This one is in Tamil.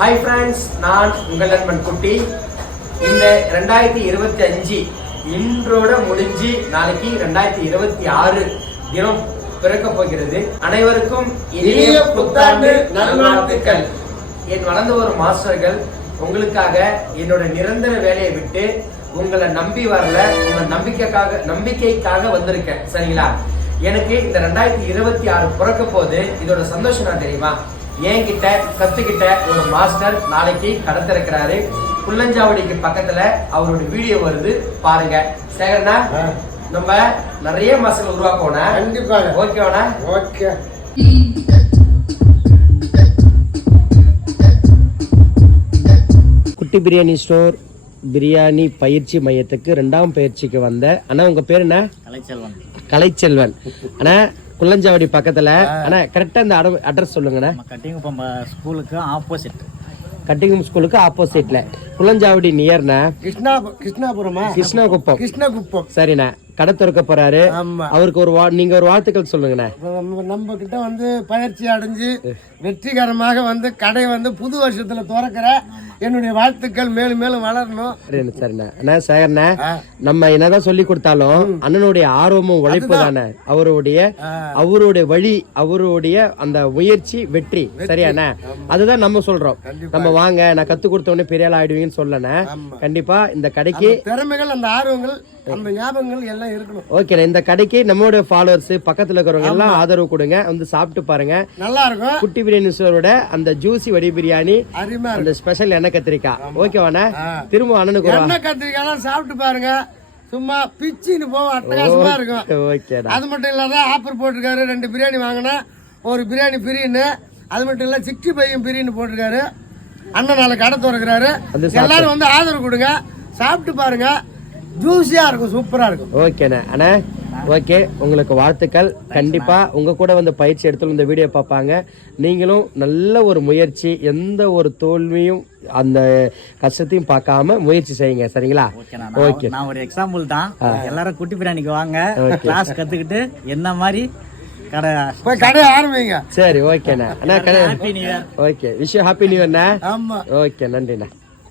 ஹாய் ஃப்ரெண்ட்ஸ், நான் உங்கள் நண்பன் குட்டி. இந்த 2025 இன்றோட முடிஞ்சு நாளைக்கு 2026 தினம் பிறக்க போகிறது. அனைவருக்கும் இனிய புத்தாண்டு நல்வாழ்த்துக்கள். என் வளர்ந்து வரும் மாஸ்டர்கள் உங்களுக்காக என்னோட நிரந்தர வேலையை விட்டு உங்களை நம்பி வரல, உங்க நம்பிக்கைக்காக வந்திருக்கேன். சரிங்களா? எனக்கு இந்த 2026 பிறக்க போது இதோட சந்தோஷம் நான் தெரியுமா? என்கிட்ட கத்துக்கிட்ட ஒரு மாஸ்டர் நாளைக்கு கடை திறக்கிறாரு. புள்ளஞ்சாவடிக்கு பக்கத்துல அவரோட வீடியோ வருது, பாருங்க. சேகரனா, நம்ம நிறைய மாஸ்டர் உருவாக்கோனா? கண்டிப்பா. ஓகேவானா? ஓகே. குட்டி பிரியாணி ஸ்டோர் பிரியாணி பயிற்சி மையத்துக்கு 2ஆம் பயிற்சிக்கு வந்த அண்ணா, உங்க பேர் என்ன? கலைச்செல்வன். அண்ணா, குள்ளஞ்சாவடி பக்கத்துல. அண்ணா, கரெக்டா இந்த அட்ரஸ் சொல்லுங்கண்ணா. கட்டிங்குப்பம் ஸ்கூலுக்கு ஆப்போசிட். கட்டிங்கம் ஸ்கூலுக்கு ஆப்போசிட்ல குள்ளஞ்சாவடி நியர்னா கிருஷ்ணகுப்பம். சரிண்ணா, கடை திறக்க போறாரு. அவருக்கு நீங்க ஒரு வாழ்த்துக்கள் சொல்லுங்கண்ணா. நம்ம கிட்ட வந்து பயிற்சி அடைஞ்சு வெற்றிகரமாக வந்து கடை வந்து புது வருஷத்துல திறக்கிற என்னுடைய வாழ்த்துக்கள் மேலும் மேலும் வளரணும். சரிண்ணா. அண்ணா சேகர்ண்ணா, நம்ம என்னதான் சொல்லி கொடுத்தாலும் அண்ணனுடைய ஆர்வமும் உழைப்பு தானே அவருடைய வழி, அவருடைய அந்த முயற்சி வெற்றி. சரியாண்ணா? அதுதான் நம்ம சொல்றோம். நம்ம வாங்க, நான் கத்து கொடுத்த உடனே பெரிய ஆள் ஆயிடுவீங்கன்னு சொல்லண்ணா. கண்டிப்பா இந்த கடைக்கு திறமைகள், அந்த ஆர்வங்கள், அந்த ஞாபகங்கள் எல்லாம் இருக்கணும். ஓகே, இந்த கடைக்கு நம்மளோட ஃபாலோவர்ஸ் பக்கத்துல இருக்கிறவங்க எல்லாம் ஆதரவு கொடுங்க, வந்து சாப்பிட்டு பாருங்க. நல்லா இருக்கும். குட்டி பிரியாணி ஸ்டோரோட அந்த ஜூசி வடி பிரியாணி, அந்த ஸ்பெஷல் எண்ணெய் கத்திரிக்காய். ஓகேவாண்ணா? திரும்ப அண்ணனுக்கு எண்ணெய் கத்திரிக்காய் எல்லாம் சாப்பிட்டு பாருங்க. சும்மா பிச்சின்னு போவோம், அட்டகாசமா இருக்கும். ஓகே. அது மட்டும் இல்லாத ஆஃபர் போட்டிருக்காரு. 2 பிரியாணி வாங்கினா ஒரு பிரியாணி பிரின்னு. அது மட்டும் இல்ல 65 பிரின்னு போட்டிருக்காரு. அண்ணன் நாளைக்கு கடை திறக்கிறாரு. எல்லாரும் வந்து ஆதரவு கொடுங்க, சாப்பிட்டு பாருங்க. ஜூஸியா இருக்கும், சூப்பரா இருக்கும். ஓகேண்ணா. அண்ணா, ஓகே, உங்களுக்கு வாழ்த்துக்கள். கண்டிப்பா உங்க கூட வந்து பயிற்சி எடுத்து இந்த வீடியோ பார்ப்பாங்க. நீங்களும் நல்ல ஒரு முயற்சி, எந்த ஒரு தோல்வியும் அந்த கஷ்டத்தையும் பார்க்காம முயற்சி செய்யுங்க. சரிங்களா? ஓகே. நான் ஒரு எக்ஸாம்பிள் தான். எல்லாரும் குட்டி பிரியாணிக்கு வாங்க, கிளாஸ் கத்துக்கிட்டு என்ன மாதிரி கடை ஆரம்பிங்க. சரி, ஓகேண்ணா. அண்ணா, கடை okay. Wish you happy new இயர்ண்ணா. ஆமா. ஓகே, நன்றிண்ணா.